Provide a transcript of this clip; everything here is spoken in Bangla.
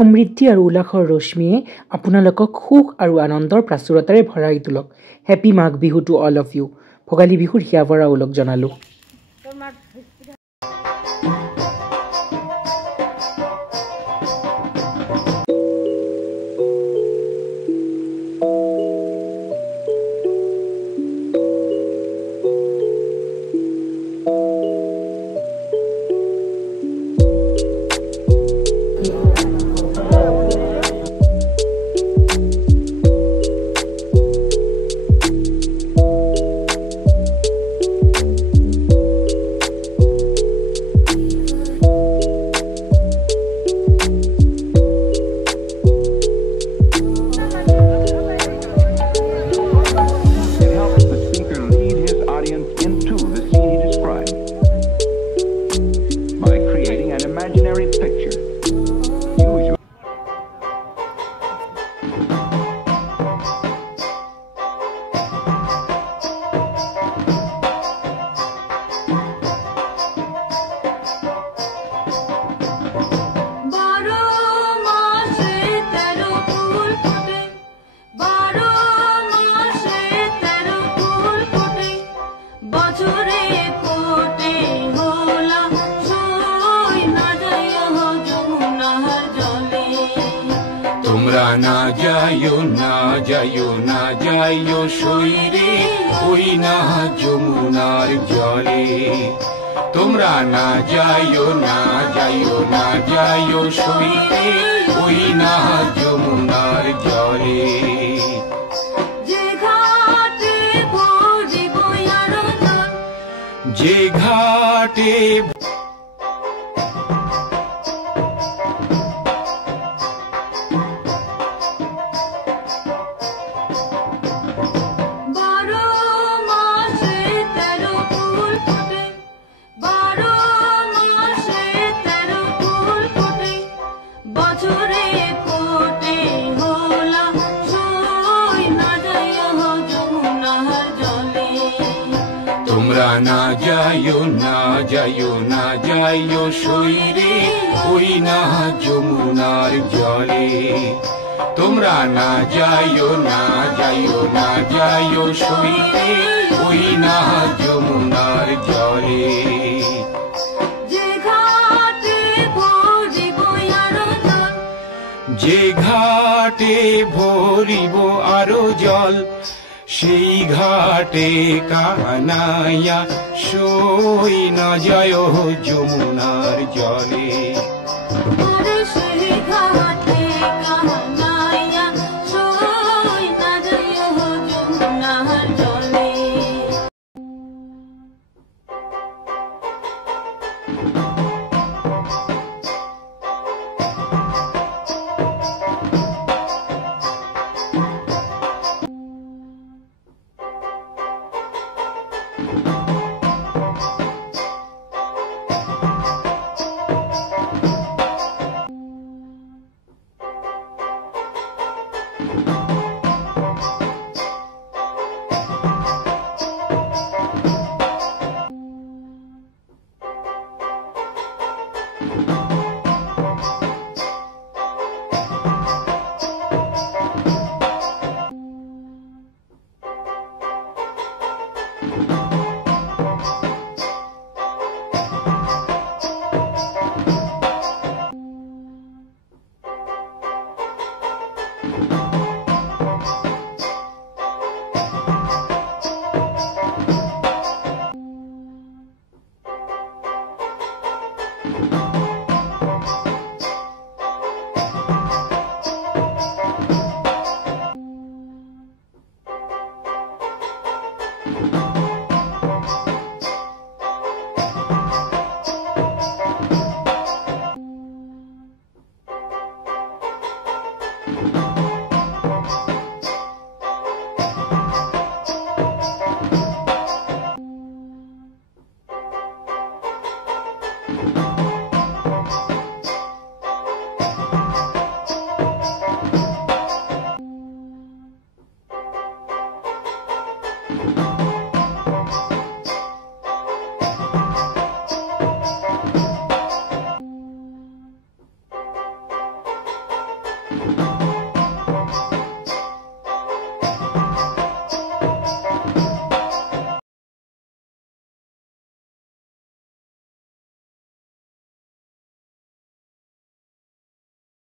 সমৃদ্ধি আৰু উল্লাসৰ ৰশ্মিয়ে আপোনালোকক সুখ আৰু আনন্দৰ প্ৰাচুৰতাৰে ভৰাই তোলক। Happy Magh Bihu to all of you. Bhogali বিহুৰ হিয়াভৰা ওলগ জনালোঁ। তোমরা না যাইও না যাইও না যাইও সইরে ওই না যমুনার জলে। তোমরা না যাইও না যাইও না যাইও সইরে ওই না যমুনার জলে। যে ঘাটে তোমরা না যাইও না যাইও না যাইও সইরে ওই না যমুনার জলে। তোমরা না যাইও না যাইও না যাইও সইরে ওই না যমুনার জলে। যে ঘাটে ভরিব আরো জল সেই ঘাটে কানাইয়া সই না যায় যমুনার জলে। জল